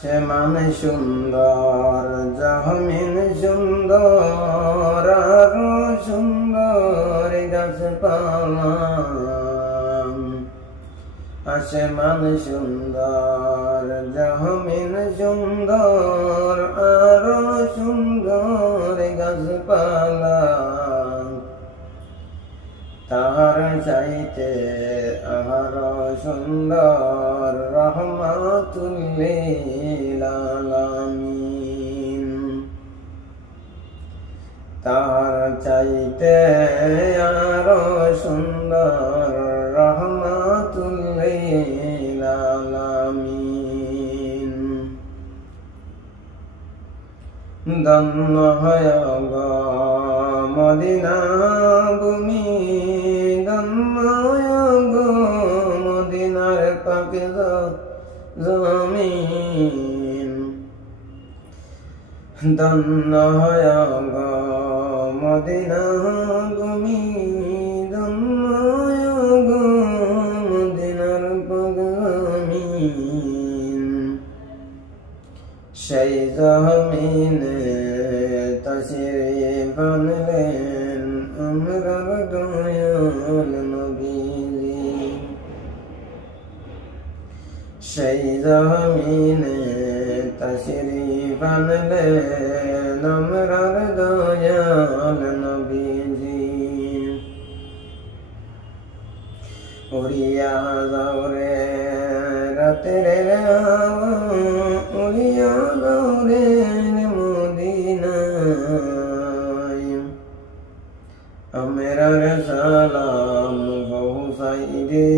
সেমান সুন্দর জমিন সুন্দর আরো সুন্দর গাছপালা, আসমান সুন্দর জমিন সুন্দর আরো সুন্দর গাছপালা, তাহার চাইতে আরো সুন্দর রহমাতুল লিল আলামিন, তাহার চাইতে আরো সুন্দর রহমাতুল লিল আলামিন। ধন্য হয় গো মদিনা ভূমি, ধন্য হয় গো মদিনার পাক জমিন, ধন্য হয় গো মদিনা ভূমি, ধন্য হয় গো মদিনার পাক জমিন। সেই জমিনে তাশরীফ আনলেন আমরার দয়াল নবীজি, সেই জমিনে তাশরীফ আনলেন আমরার দয়াল নবীজি। উড়িয়া যাও রে রাতের হাওয়া, উড়িয়া যাও রে মদিনায়, আমরার সালাম পৌঁছাই রে।